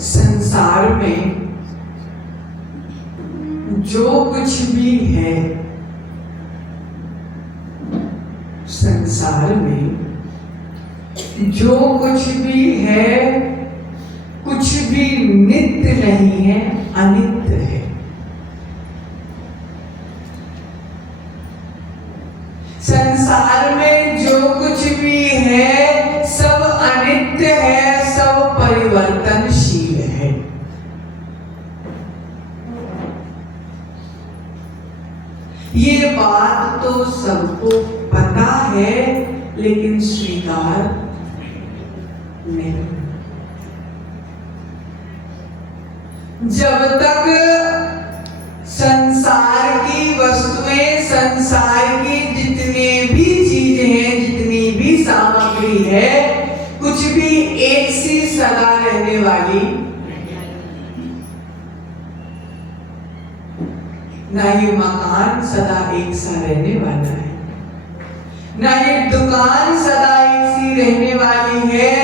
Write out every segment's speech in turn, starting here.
संसार में जो कुछ भी है, संसार में जो कुछ भी है, कुछ भी नित्य नहीं है, अनित्य है। संसार में जो कुछ भी है सब अनित्य है, सब परिवर्तनशील है। ये बात तो सबको पता है, लेकिन स्वीकार नहीं। जब तक संसार की वस्तुएं, संसार की जितने भी चीजें हैं, जितनी भी सामग्री है, कुछ भी एक सी सदा रहने वाली, ना ये मकान सदा एक सा रहने वाला है, ना ये दुकान सदा ऐसी रहने वाली है,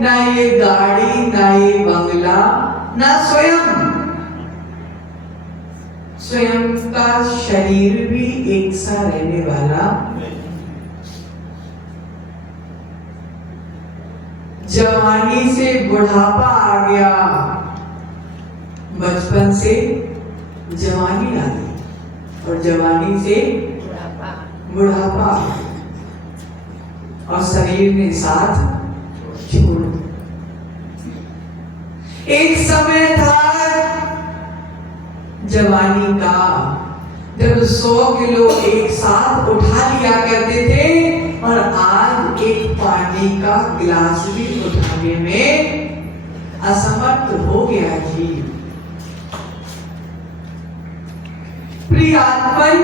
ना ये गाड़ी, ना ये बंगला, ना स्वयं का शरीर भी एक सा रहने वाला। जवानी से बुढ़ापा आ गया, बचपन से जवानी आ गई और जवानी से बुढ़ापा और शरीर ने साथ छोड़ दिया। एक समय था जवानी का जब 100 किलो एक साथ उठा लिया करते थे और आज एक पानी का गिलास भी उठाने में असमर्थ हो गया जी। प्रिय आत्मन,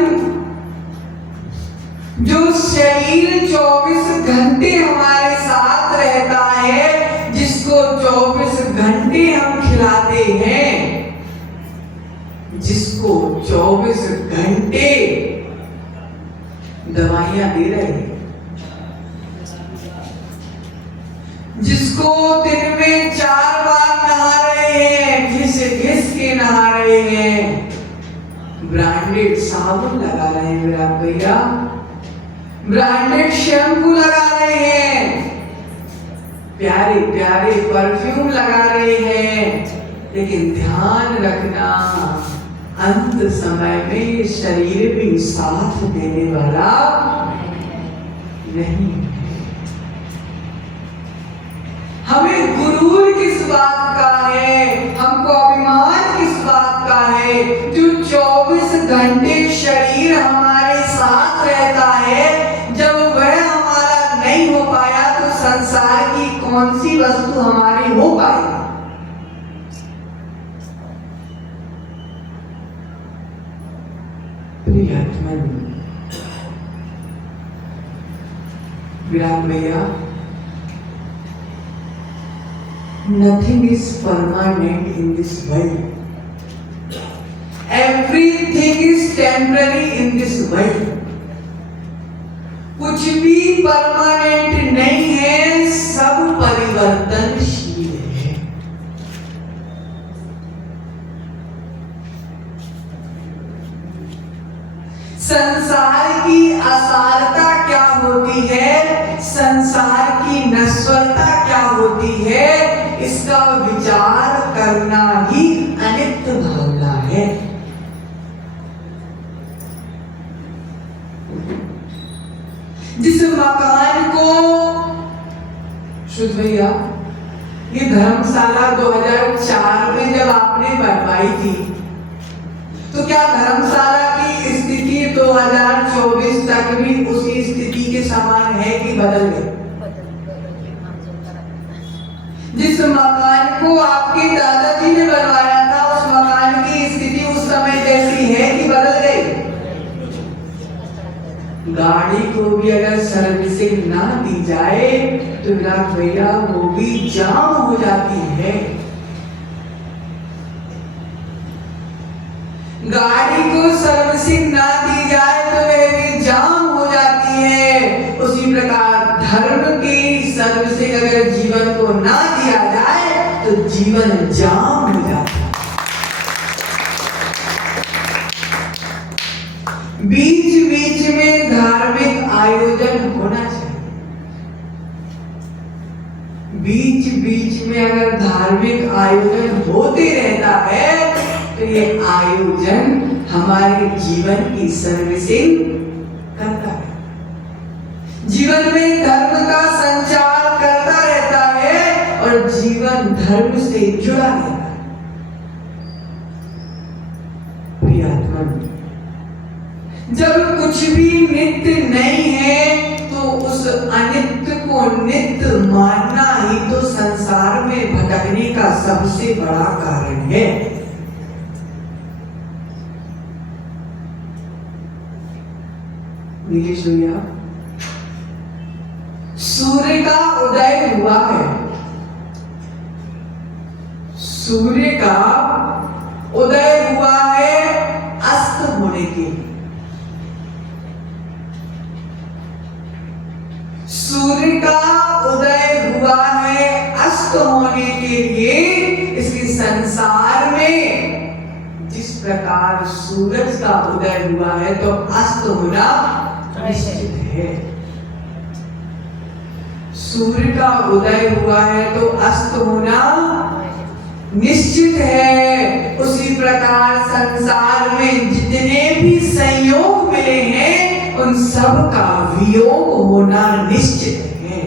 जो शरीर 24 घंटे हमारे साथ रहता है, जिसको 24 घंटे हम खिलाते हैं, जिसको 24 घंटे दवाइयां दे रहे हैं, जिसको दिन में 4 बार नहा रहे हैं, घिस के नहा रहे हैं, ब्रांडेड साबुन लगा रहे हैं मेरा भैया, ब्रांडेड शैम्पू लगा रहे हैं, प्यारे प्यारे परफ्यूम लगा रहे हैं, लेकिन ध्यान रखना अंत समय में शरीर भी साथ देने वाला नहीं। हमें गुरूर किस बात का है, हमको अभिमान किस बात का है, जो 24 घंटे शरीर हमारे साथ रहता है, जब वह हमारा नहीं हो पाया तो संसार की कौन सी वस्तु हमारी हो पाएगी। प्रियतमन विराट भैया, nothing is permanent in this world, everything is temporary in this world, कुछ भी परमानेंट नहीं है, सब परिवर्तनशील है। संसार की असारता क्या होती है, संसार की नश्वरता क्या होती है, इसका विचार करना ही अनित्य भावना है। जिस मकान को शुद्ध भैया, ये धर्मशाला 2004 में जब आपने बनवाई थी, तो क्या धर्मशाला की स्थिति 2024 तक भी उसी स्थिति के समान है कि बदल गई? जिस मकान को आपके दादाजी ने बनवाया था, उस मकान की स्थिति उस समय जैसी है कि बदल गई? गाड़ी को भी अगर सर्विसिंग ना दी जाए तो विराट भैया वो भी जाम हो जाती है। गाड़ी को सर्विसिंग ना दी जाए तो वह भी जाम हो जाती है। उसी प्रकार धर्म की सर्विसिंग अगर जीवन को ना दिया जाए तो जीवन जाम हो जाता है। बीच बीच में धार्मिक आयोजन होना चाहिए। बीच बीच में अगर धार्मिक आयोजन होते रहता है तो ये आयोजन हमारे जीवन की सर्विसिंग करता है, जीवन में धर्म का संचार करता रहता है और जीवन धर्म से जुड़ा रहता है। प्रियतम, जब कुछ भी नित्य नहीं है तो उस अनित्य को नित्य मानना ही तो संसार में भटकने का सबसे बड़ा कारण है। नीलेश भैया, सूर्य का उदय हुआ है, सूर्य का उदय हुआ है अस्त होने के लिए। सूर्य का उदय हुआ है अस्त होने के लिए, इसलिए संसार में जिस प्रकार सूरज का उदय हुआ है तो अस्त होना निश्चित है। सूर्य का उदय हुआ है तो अस्त होना निश्चित है। उसी प्रकार संसार में जितने भी संयोग मिले हैं उन सब का वियोग होना निश्चित है।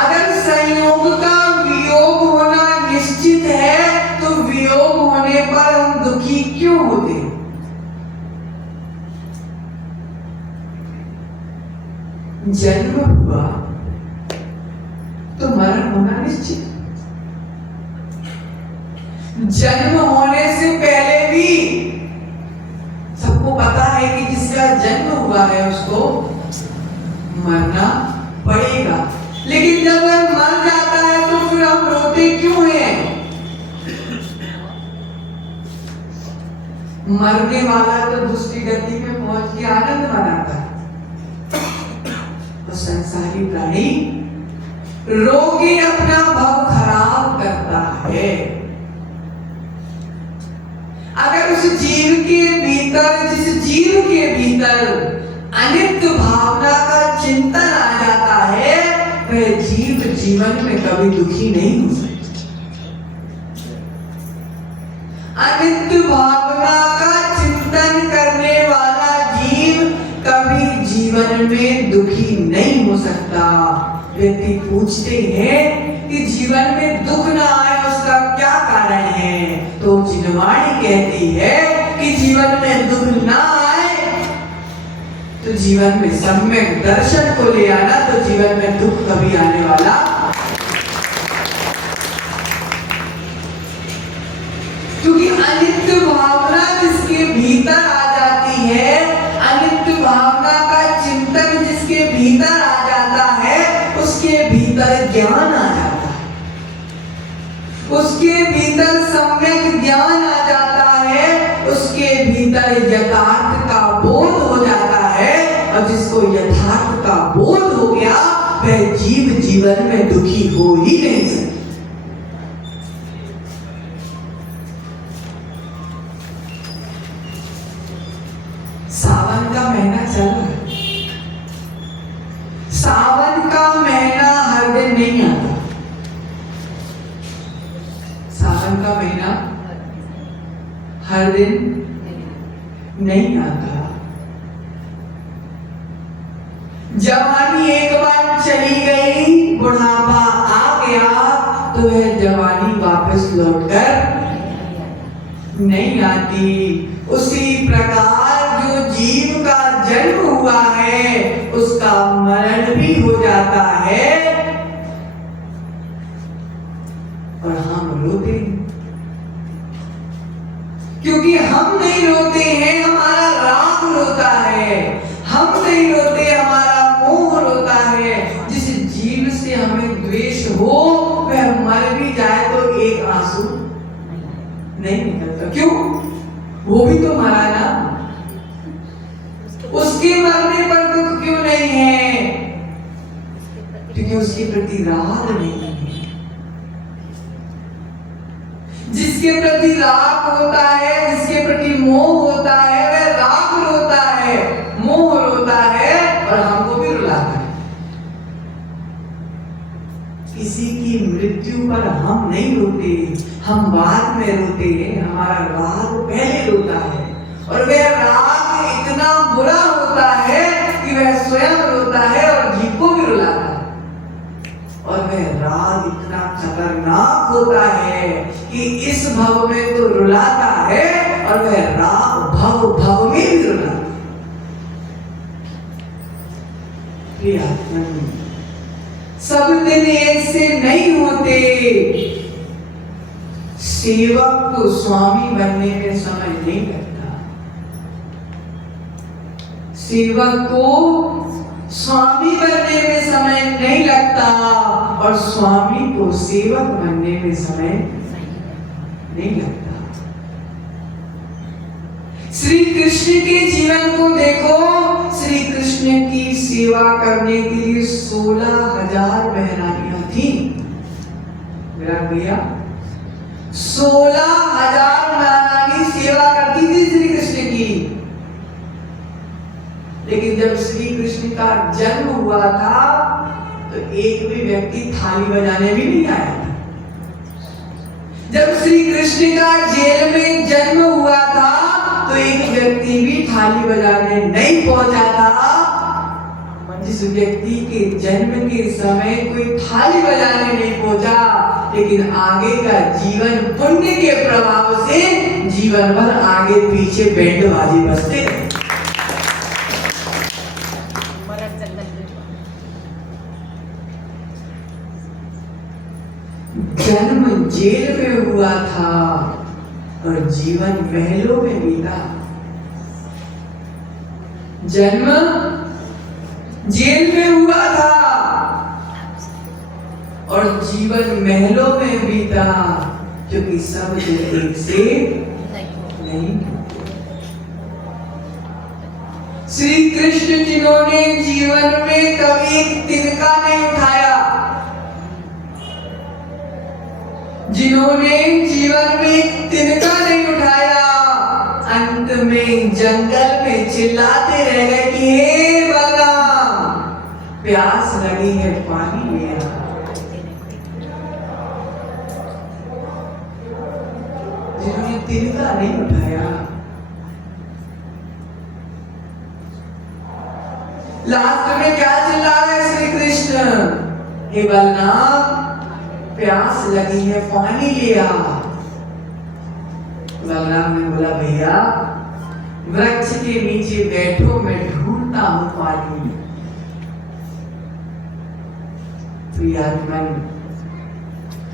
अगर संयोग का वियोग होना निश्चित है तो वियोग होने पर हम दुखी क्यों होते हैं? जन्म हुआ तो मरण होना निश्चित। जन्म होने से पहले भी सबको पता है कि जिसका जन्म हुआ है उसको मरना पड़ेगा, लेकिन जब वह मर जाता है तो फिर हम रोते क्यों हैं? मरने वाला तो दूसरी गति में पहुंच के आनंद मनाता है, तो संसारी प्राणी रोगी अपना भाव खराब करता है। अगर उस जीव के भीतर, जिस जीव के भीतर अनित्य भावना का चिंतन आ जाता है, वह जीव जीवन में कभी दुखी नहीं हो सकता। अनित्य भावना का चिंतन करने वाला जीव कभी जीवन में दुखी नहीं हो सकता। व्यक्ति पूछते हैं कि जीवन में दुख न आए उसका क्या कारण है, तो जिनवाणी कहती है कि जीवन में दुख न आए तो जीवन में सम्यक दर्शन को ले आना, तो जीवन में दुख कभी आने वाला। क्योंकि अनित्य भावना जिसके भीतर आ जाती है, अनित्य भावना का चिंतन जिसके भीतर आ जाता है, उसके भीतर ज्ञान आ जाता है, उसके भीतर सम्यक ज्ञान आ जाता है, उसके भीतर यथार्थ का बोध हो जाता है, और जिसको यथार्थ का बोध हो गया वह जीव जीवन में दुखी हो ही नहीं सकता। सावन का महीना चल रहा है। सावन का महीना हर दिन नहीं आता। सावन का महीना हर दिन नहीं आता। जवानी एक बार चली गई, बुढ़ापा आ गया, तो वह जवानी वापस लौटकर नहीं आती। उसी प्रकार जो जीव का जन्म हुआ है उसका मरण भी हो जाता है, और हम रोते हैं। क्योंकि हम नहीं रोते हैं, हमारा राग रोता है। हम नहीं रोते, हमारा मोह रोता है। जिस जीव से हमें द्वेष हो वह मर भी जाए तो एक आंसू नहीं निकलता। क्यों? वो भी तो मरा ना। उसके मरने पर दुख क्यों नहीं है? क्योंकि उसके प्रति राग नहीं है। जिसके प्रति राग होता है, जिसके प्रति मोह होता है, वह राग रोता है, मोह रोता है, और हमको भी रुलाता है। किसी की मृत्यु पर हम नहीं रोते, हम बाद में रोते हैं। हमारा राग पहले रोता है, और वह राग इतना बुरा होता है कि वह स्वयं रोता है और जीव को भी रुलाता है। और वह राग इतना खतरनाक होता है कि इस भव में तो रुलाता है, और वह राग भव भव में भी रुलाता है। सब दिन एक से नहीं होते। सेवक को स्वामी बनने में समय नहीं लगता। सेवक को स्वामी बनने में समय नहीं लगता, और स्वामी को सेवक बनने में समय नहीं लगता। श्री कृष्ण के जीवन को देखो, श्री कृष्ण की सेवा करने के लिए 16,000 बहरानियां थी। मेरा भैया 16,000 महारानी सेवा करती थी श्री कृष्ण की। लेकिन जब श्री कृष्ण का जन्म हुआ था तो एक भी व्यक्ति थाली बजाने भी नहीं आया था। जब श्री कृष्ण का जेल में जन्म हुआ था तो एक व्यक्ति भी थाली बजाने नहीं पहुंचा था। जिस व्यक्ति के जन्म के समय कोई थाली बजाने नहीं पहुंचा, लेकिन आगे का जीवन पुण्य के प्रभाव से जीवन भर आगे पीछे बैंड बाजी बजते रहे। जन्म जेल में हुआ था और जीवन महलों में बीता। जन्म जेल में हुआ था और जीवन महलों में बीता, क्योंकि सब एक से नहीं। श्री कृष्ण जिन्होंने जीवन में कभी एक तिनका नहीं उठाया, जिन्होंने जीवन में एक तिनका नहीं उठाया, अंत में जंगल में चिल्लाते रह गए कि हे बलराम, प्यास लगी है, पानी ले आ। जिन्होंने तिनका नहीं उठाया, लास्ट में क्या चिल्ला रहे श्री कृष्ण, हे बलराम प्यास लगी है, पानी ले आ। बलराम ने बोला भैया वृक्ष के नीचे बैठो, मैं ढूंढता हूं पानी। प्रियात्मन,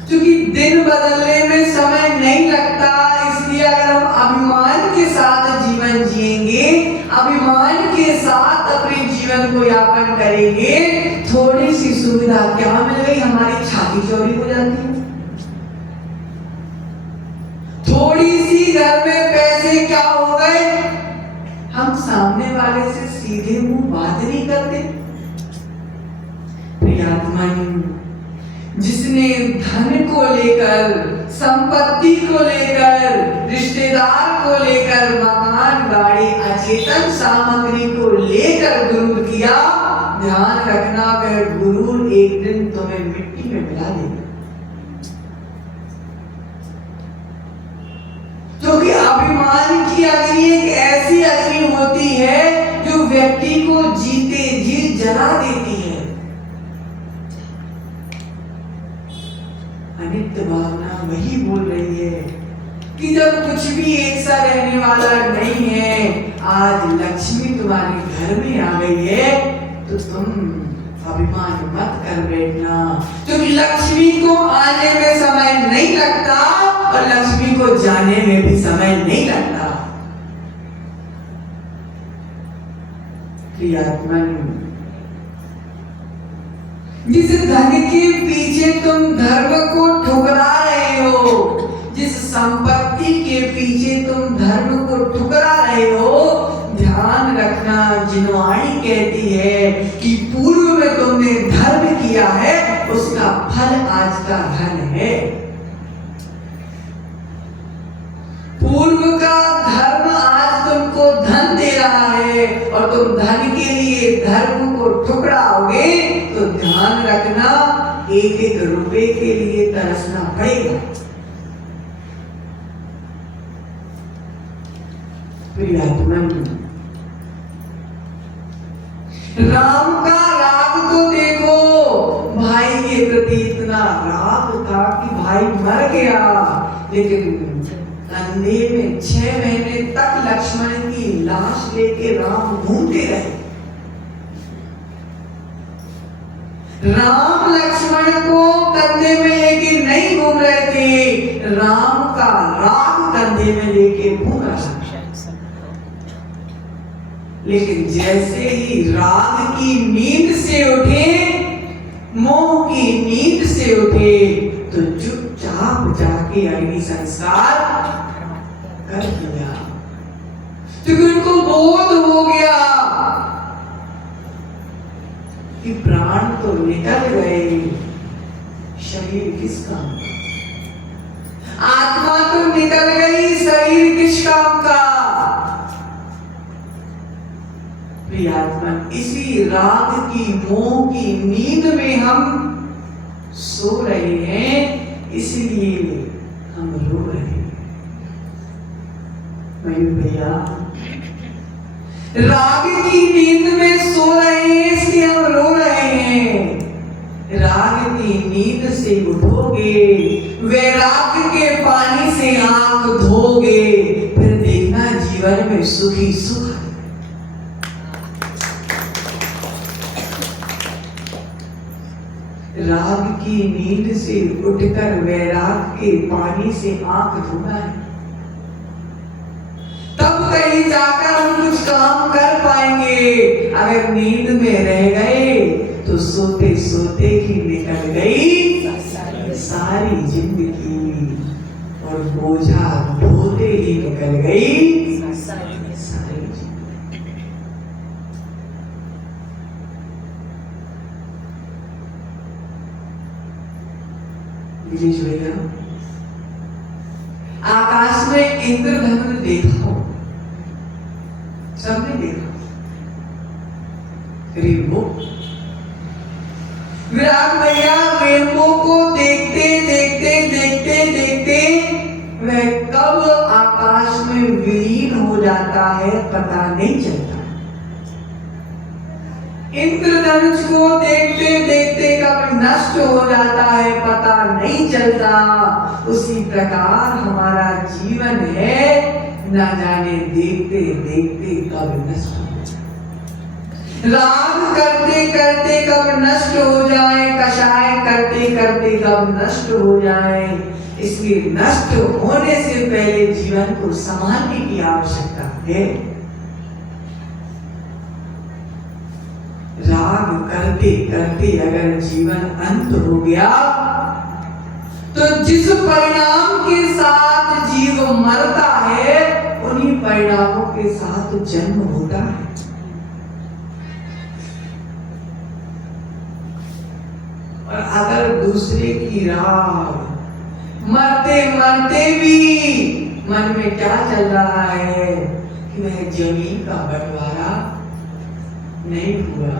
क्योंकि दिन बदलने में समय नहीं लगता, इसलिए अगर हम अभिमान के साथ जीवन जिएंगे, अभिमान के साथ अपने जीवन को यापन करेंगे, थोड़ी सी सुविधा क्या मिल गई, हमारी छाती चौड़ी हो जाती है। थोड़ी सी घर में पैसे क्या हो गए, हम सामने वाले से सीधे मुंह बात नहीं करते। प्रियात्मन, जिसने धन को लेकर, संपत्ति को लेकर, रिश्तेदार को लेकर, मकान, गाड़ी, अचेतन सामग्री को लेकर गुरूर किया, ध्यान रखना वह गुरूर एक दिन तुम्हें मिट्टी में मिला देगा। क्योंकि अभिमान की अग्नि एक ऐसी अग्नि होती है जो व्यक्ति को जीते जी जला देती है। अनित्य भावना वही बोल रही है कि जब कुछ भी एक सा रहने वाला नहीं है, आज लक्ष्मी तुम्हारे घर में आ गई है तो तुम अभिमान मत कर बैठना, क्योंकि लक्ष्मी को आने में समय नहीं लगता और लक्ष्मी को जाने में भी समय नहीं लगता। प्रियात्मन, जिस धन के पीछे तुम धर्म को ठुकरा रहे हो, जिस संपत्ति के पीछे तुम धर्म को ठुकरा रहे हो, ध्यान रखना, जिनवाणी कहती है कि पूर्व में तुमने धर्म किया है, उसका फल आज का धन है। पूर्व का धर्म आज तुमको धन दे रहा है और तुम धन के लिए धर्म को ठुकराओगे तो ध्यान रखना, एक एक रुपए के लिए तरसना पड़ेगा। प्रियात्मन, राम का राग तो देखो, भाई के प्रति इतना राग था कि भाई मर गया, लेकिन कंधे में 6 महीने तक लक्ष्मण की लाश लेके राम घूमते रहे। राम लक्ष्मण को कंधे में लेके नहीं घूम रहे थे, राम का राग कंधे में लेके घूम रहा था। लेकिन जैसे ही राग की नींद से उठे, मोह की नींद से उठे, तो चुपचाप जाके अग्नि संस्कार कर दिया। क्योंकि उनको बोध हो गया कि प्राण तो निकल गए, शरीर किस काम का, आत्मा तो निकल गई, शरीर किस काम का। प्रियात्मन, इसी राग की मोह की नींद में हम सो रहे हैं, इसलिए हम रो रहे हैं। भैया, राग की नींद में सो रहे हैं, इसलिए हम रो रहे हैं। राग की नींद से उठोगे, वैराग के पानी से आंख धोगे, फिर देखना जीवन में सुखी सुख। राग की नींद से उठकर वैराग के पानी से आंख धोना है, तब कहीं जाकर हम कुछ काम कर पाएंगे। अगर नींद में रह गए तो सोते सोते ही निकल गई सारी जिंदगी, और बोझा ढोते ही निकल गई सारी जिंदगी। गिरीश भैया, आकाश में इंद्रधनुष देखा हो, सबने देखा। रेनबो, विराट भैया रेनबो को देखते देखते देखते देखते वह कब आकाश में विलीन हो जाता है पता नहीं चलता। इंद्रधनुष को देखते देखते कब नष्ट हो जाता है पता नहीं चलता। उसी प्रकार हमारा जीवन है, ना जाने देखते देखते कब नष्ट हो जाए। राग करते करते कब नष्ट हो जाए, कषाय करते करते कब नष्ट हो जाए। इसलिए नष्ट होने से पहले जीवन को संभालने की आवश्यकता है। राग करते करते अगर जीवन अंत हो गया तो जिस परिणाम के साथ जीव मरता है उन्हीं परिणामों के साथ जन्म होता है। और अगर दूसरे की राग मरते मरते भी मन में क्या चल रहा है कि वह जमीन का बंटवारा नहीं हुआ।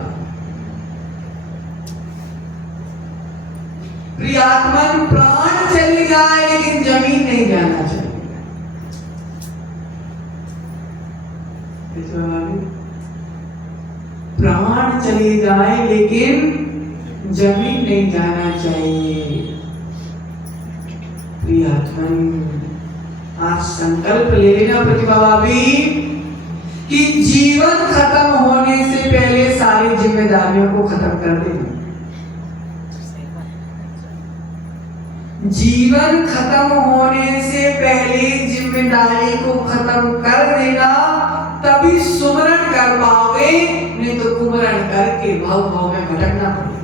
प्रियात्मन, प्राण चली जाए लेकिन जमीन नहीं जाना चाहिए। प्राण चली जाए लेकिन जमीन नहीं जाना चाहिए। प्रियात्मन, आज संकल्प ले लेना प्रतिभा भाभी कि जीवन खत्म होने से पहले सारी जिम्मेदारियों को खत्म कर देना। जीवन खत्म होने से पहले जिम्मेदारी को खत्म कर देना, तभी सुमरण कर पाओगे, नहीं तो कुमरण करके भाव भाव में भटकना पड़ेगा।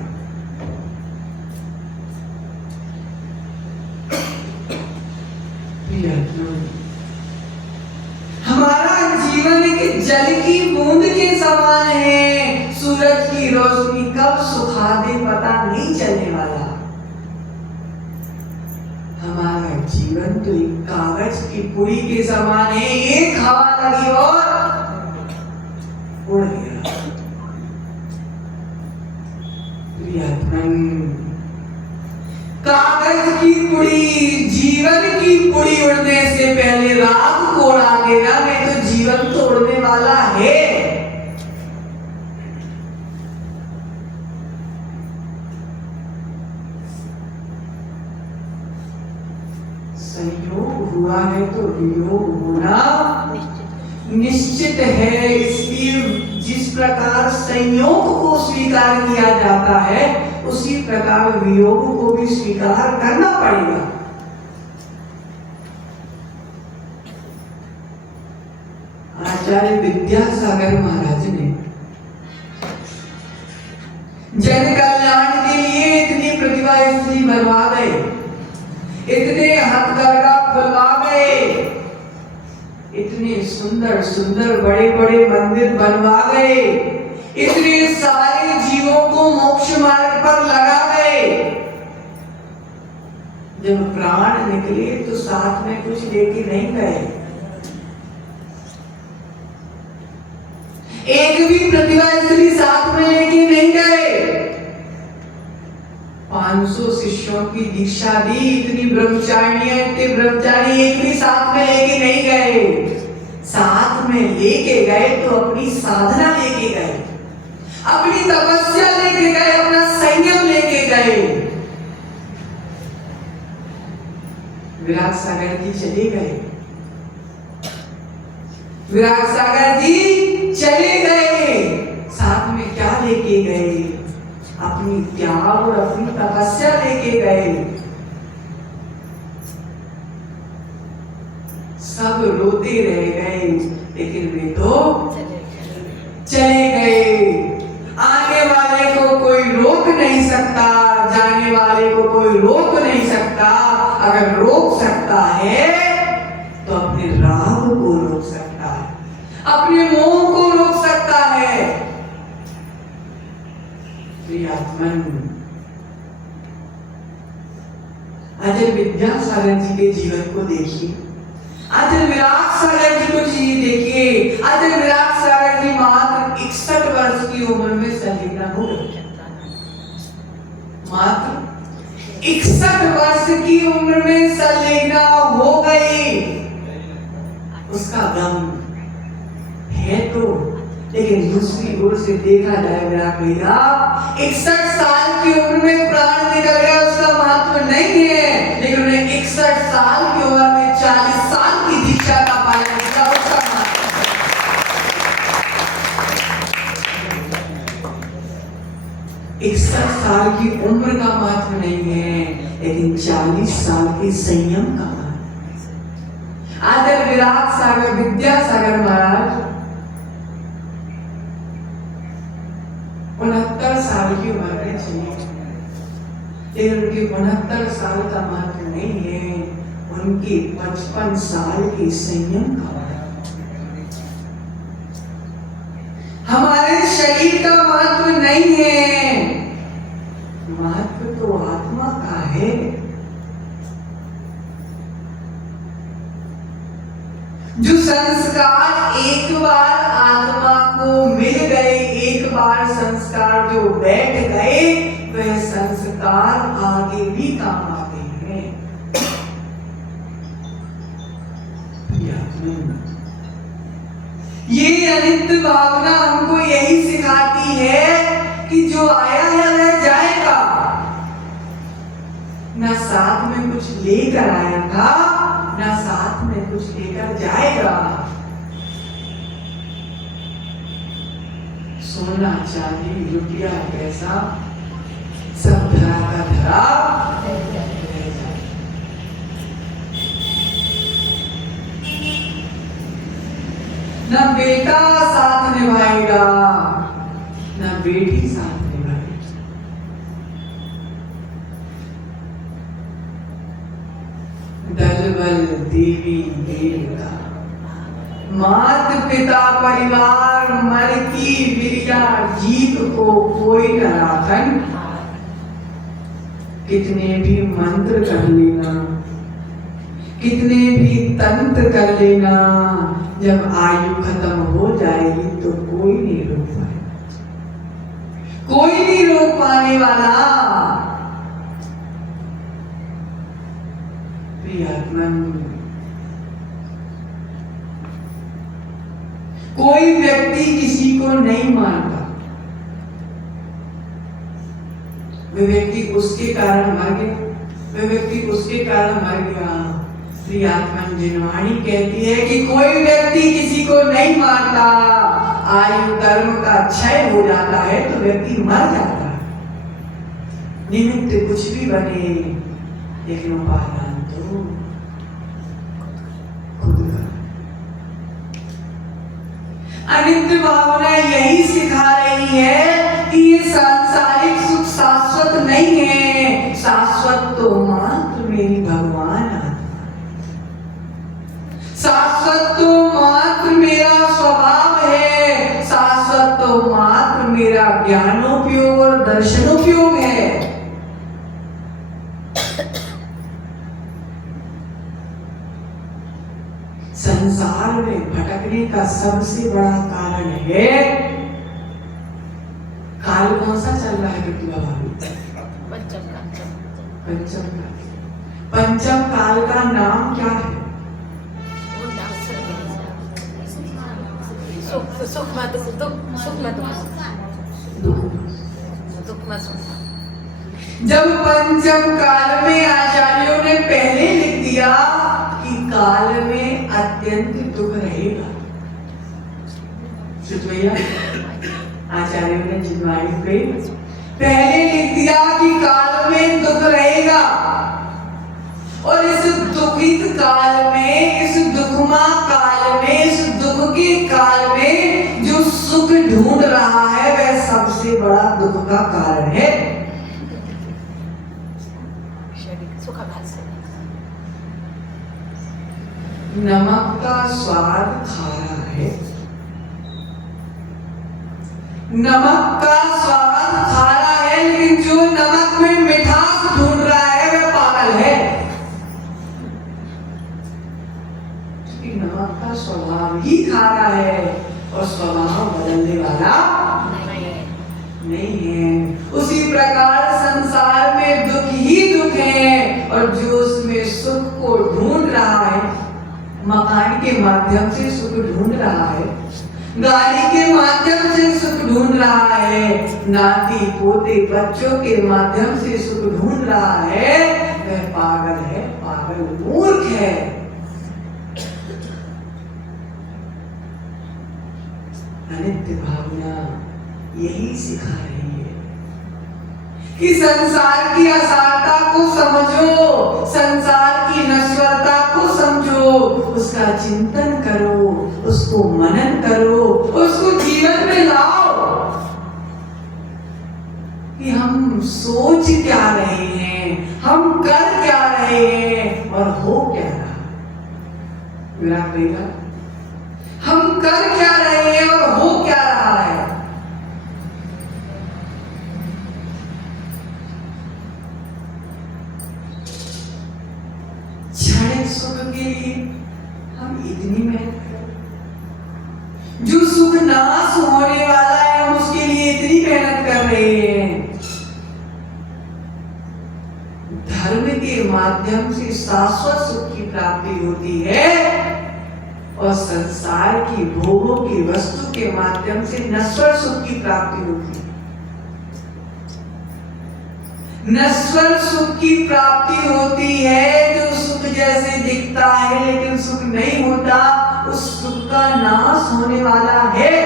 हमारा जीवन एक जल की बूंद के समान है। सूरज की रोशनी कब सुखा दे पता नहीं चलने वाला। हमारा जीवन तो एक कागज की पुड़ी के समान है, एक हवा लगी और उड़ गया। प्रियतम, कागज की पुड़ी, जीवन की पुड़ी उड़ने से पहले राग को उड़ा देना, नहीं तो जीवन तो उड़ने वाला है। संयोग हुआ है तो वियोग होना निश्चित है। इसलिए जिस प्रकार संयोग को स्वीकार किया जाता है उसी प्रकार वियोग को भी स्वीकार करना पड़ेगा। आचार्य विद्यासागर महाराज ने जन कल्याण के लिए इतनी प्रतिभा स्त्री बनवा गए, इतने हथकरघा खुलवा गए, इतने सुंदर सुंदर बड़े बड़े मंदिर बनवा गए, इतने सारे जीवों को मोक्ष मार्ग पर लगा गए। जब प्राण निकले तो साथ में कुछ लेके नहीं गए। एक भी प्रतिभा स्त्री साथ में लेके नहीं गए। 500 शिष्यों की दीक्षा दी, इतनी ब्रह्मचारियां, इतने ब्रह्मचारी एक भी साथ में लेके नहीं गए। साथ में लेके गए तो अपनी साधना लेके गए, अपनी तपस्या लेके गए, अपना संयम लेके गए। विराट सागर जी चले गए, विराट सागर जी चले गए। साथ में क्या लेके गए? अपनी त्याग और अपनी तपस्या लेके गए। सब रोते रह गए, लेकिन वे तो चले गए। आने वाले को कोई रोक नहीं सकता, जाने वाले को कोई रोक नहीं सकता। अगर रोक सकता है तो अपने राग को रोक सकता है, अपने मोह को रोक सकता है। प्रियात्मन, आचार्य विद्यासागर जी के जीवन को देखिए, आचार्य विराट सागर जी को देखिए। आचार्य विराट सागर जी मात्र 61 वर्ष की उम्र में संलीना हो गए। मात्र 61 वर्ष की उम्र में संलीना हो गई। उसका गम है तो, लेकिन दूसरी ओर से देखा जाए मेरा भैया, 61 साल की उम्र में प्राण निकल गया, उसका महत्व नहीं है। लेकिन उन्हें 61 साल की उम्र में 40 साल की दीक्षा का पालन किया, उसका महत्व। 61 साल की उम्र का महत्व नहीं है, लेकिन 40 साल की संयम का महत्व। आचार्य विराट सागर विद्यासागर महाराज 69 साल की उम्र में चले, लेकिन उनके 69 साल का महत्व नहीं है, उनकी 55 साल की संयम का महत्व। हमारे शरीर का महत्व नहीं है, महत्व तो आत्मा का है। जो संस्कार एक बार आत्मा को मिल गए, एक बार संस्कार जो बैठ गए, वह संस्कार आगे भी काम आते हैं। ये अनित्य भावना हमको यही सिखाती है कि जो आया है वह जाएगा। ना साथ में कुछ लेकर आया था, ना साथ में कुछ लेकर जाएगा। सोना चांदी रुपया पैसा सब धरा का धरा ना बेटा साथ निभाएगा, ना बेटी साथ निभाएगी। दल बल देवी देवता, माता पिता परिवार मर की बिरिया जीत को कोई न राखन। कितने भी मंत्र कर लेना, कितने भी तंत्र कर लेना, जब आयु खत्म हो जाएगी तो कोई नहीं रोक पाएगा, कोई नहीं रोक पाने वाला। प्रियात्मन, कोई व्यक्ति किसी को नहीं मानता, वे व्यक्ति उसके कारण मर गया, वे व्यक्ति उसके कारण मर गया। प्रियात्मन जिनवाणी कहती है कि कोई व्यक्ति किसी को नहीं मारता, आयु कर्म का क्षय हो जाता है तो व्यक्ति मर जाता है। निमित्त कुछ भी बने, लेकिन उपादान तो खुद का। अनित्य भावना यही सिखा रही है कि ये सांसारिक सुख शाश्वत नहीं है, शाश्वत तो मात्र मेरी भगवान आत्मा, शाश्वत तो मात्र ज्ञानोपयोग और दर्शनोपयोग है। संसार में भटकने का सबसे बड़ा कारण है, काल कौन सा चल रहा है बिट्टू बाबा? पंचम काल। पंचम काल का नाम क्या है? जब पंचम काल में आचार्यों ने पहले लिख दिया कि काल में अत्यंत दुख रहेगा, भैया आचार्यों ने जिनवाणी पे पहले लिख दिया कि काल में दुख रहेगा, और इस दुखित काल में, इस दुखमा काल में, इस दुख के काल में जो सुख ढूंढ रहा है वह सबसे बड़ा दुख का कारण है। नमक का स्वाद खारा है, नमक का स्वाद खारा है, लेकिन जो नमक में मिठास ढूंढ रहा है वह पागल है। नमक का स्वभाव ही खारा है और स्वभाव बदलने वाला नहीं है। उसी प्रकार संसार में दुख ही दुख है, और जो उसमें सुख को ढूंढ रहा है, मकान के माध्यम से सुख ढूंढ रहा है, गाड़ी के माध्यम से सुख ढूंढ रहा है, नाती पोते बच्चों के माध्यम से सुख ढूंढ रहा है, वह पागल है, पागल मूर्ख है। अनित्य भावना यही सिखा रही है कि संसार की असारता को समझो, संसार की नश्वरता को समझो, उसका चिंतन करो, उसको मनन करो, उसको जीवन में लाओ कि हम सोच क्या रहे हैं, हम कर क्या रहे हैं और हो क्या रहा। मेरा भैया, हम कर क्या रहे हैं और हो क्या रहा है। क्षणिक सुख के लिए हम इतनी मेहनत करें, जो सुख नाश होने वाला है हम उसके लिए इतनी मेहनत कर रहे हैं। धर्म के माध्यम से शाश्वत सुख की प्राप्ति होती है, और संसार की भोगों की वस्तु के माध्यम से नश्वर सुख की प्राप्ति होती है। नश्वर सुख की प्राप्ति होती है जो सुख जैसे दिखता है लेकिन सुख नहीं होता, उस सुख का नाश होने वाला है।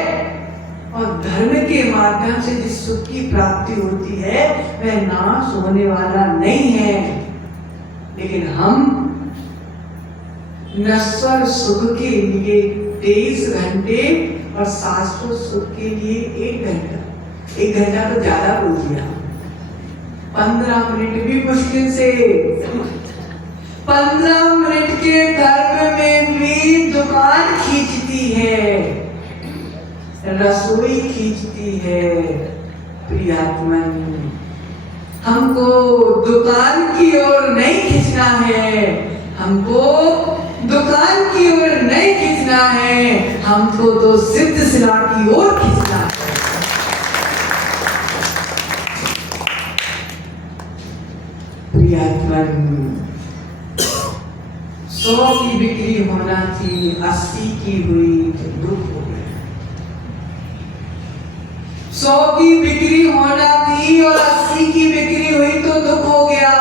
और धर्म के माध्यम से जिस सुख की प्राप्ति होती है वह नाश होने वाला नहीं है, लेकिन हम नश्वर सुख के लिए 23 घंटे और शाश्वत सुख के लिए 1 घंटा तो ज्यादा बोल दिया, 15 मिनट भी मुश्किल से। 15 मिनट के धर्म में भी दुकान खींचती है, रसोई खींचती है। प्रियात्मन, हमको दुकान की ओर नहीं खींचना है, हमको दुकान की ओर नहीं खींचना है, हमको तो सिद्ध शिला की ओर खींचना है। प्रियात्मन, 100 की बिक्री होना थी, 80 की हुई तो दुख हो गया। 100 की बिक्री होना थी और 80 की बिक्री हुई तो दुख हो गया।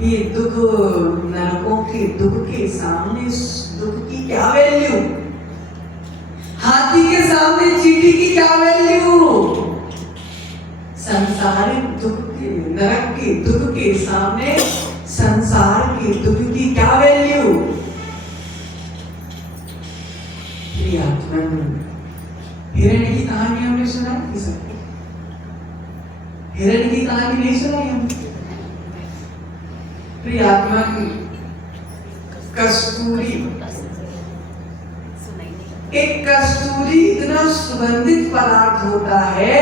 ये दुख, नरकों के दुख के सामने दुख की क्या वैल्यू, हाथी के सामने चींटी की क्या वैल्यू, संसारिक दुख के, नरक के दुख के सामने संसार के दुख की क्या वैल्यू। हिरण की कहानी हमने सुना कि सबको, हिरण की कहानी नहीं सुनाई हमने। प्रियात्मन, कस्तूरी, एक कस्तूरी इतना सुगंधित पदार्थ होता है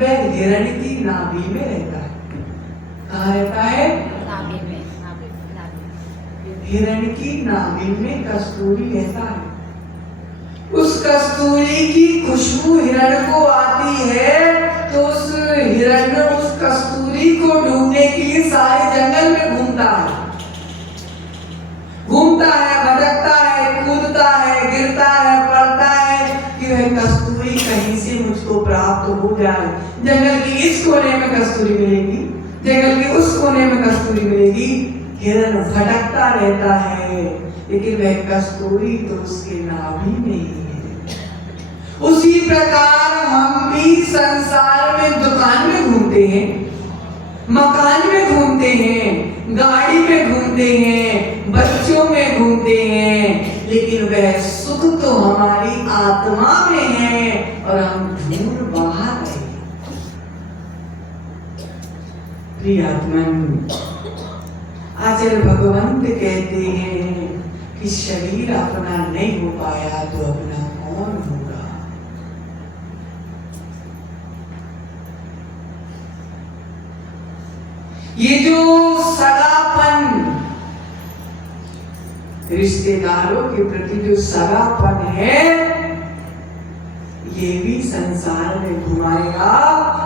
वह हिरण की नाभि में रहता है। कहाँ रहता है? नाभि में। हिरण की नाभि में कस्तूरी रहता है। उस कस्तूरी की खुशबू हिरण को आती है तो उस हिरण उस कस्तूरी को ढूंढने के लिए सारे जंगल में घूमता है, भटकता है, कूदता है, गिरता है, पड़ता है कि वह कस्तूरी कहीं से मुझको प्राप्त हो जाए। जंगल की इस कोने में कस्तूरी मिलेगी, जंगल के उस कोने में कस्तूरी मिलेगी। हिरण भटकता रहता है लेकिन वह कस्तूरी तो उसके नाभि में ही है। उसी प्रकार हम भी संसार में दुकान में घूमते हैं, मकान में घूमते हैं, गाड़ी में घूमते हैं, बच्चों में घूमते हैं, लेकिन वह सुख तो हमारी आत्मा में है और हम ढूंढ बाहर रहे। प्रिय आत्मन, आचार्य भगवंत कहते हैं कि शरीर अपना नहीं हो पाया तो अपना कौन होगा। ये जो सगापन, रिश्तेदारों के प्रति जो सगापन है ये भी संसार में घुमाएगा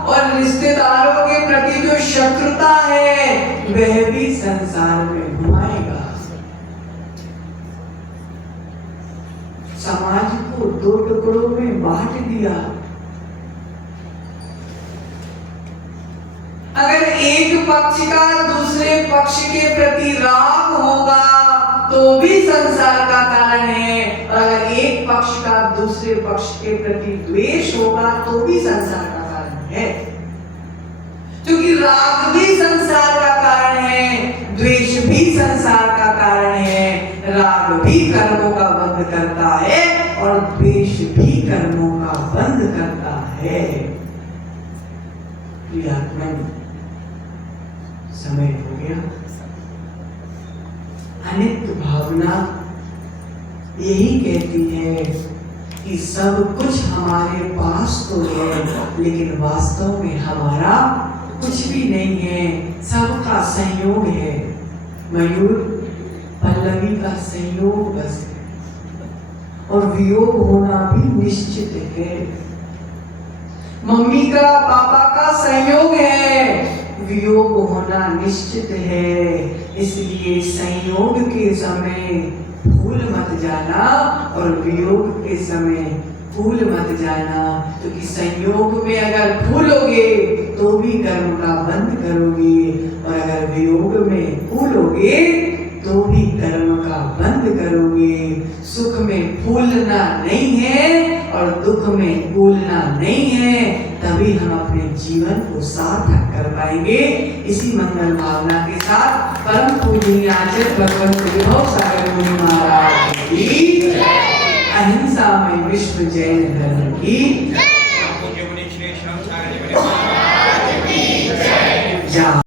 और रिश्तेदारों के प्रति जो शत्रुता है वह भी संसार में घुमाएगा। समाज को दो टुकड़ों में बांट दिया। अगर एक पक्ष का दूसरे पक्ष के प्रति राग होगा तो भी संसार का कारण है, और अगर एक पक्ष का दूसरे पक्ष के प्रति द्वेष होगा तो भी संसार का कारण है। क्योंकि राग भी संसार का कारण है, द्वेष भी संसार का कारण है। राग भी कर्मों का बंध करता है और द्वेष भी कर्मों का बंध करता है। प्रियात्मन, समय हो गया। अनित्य भावना यही कहती है कि सब कुछ हमारे पास तो है लेकिन वास्तव में हमारा कुछ भी नहीं है, सबका संयोग है। मयूर पल्लवी का संयोग बस है और वियोग होना भी निश्चित है। मम्मी का पापा का संयोग है, वियोग होना निश्चित है। इसलिए संयोग के समय भूल मत जाना और वियोग के समय भूल मत जाना, क्योंकि संयोग में अगर भूलोगे तो भी कर्म का बंध करोगे और अगर वियोग में भूलोगे तो भी कर्म का बंद करोगे। सुख में भूलना नहीं है और दुख में भूलना नहीं है, तभी हम अपने जीवन को सार्थक कर पाएंगे। इसी मंगल भावना के साथ परम पूजनीय आचार्य भगवंत विभव सागर मुनि महाराज की अहिंसा में विश्व जैन धर्म की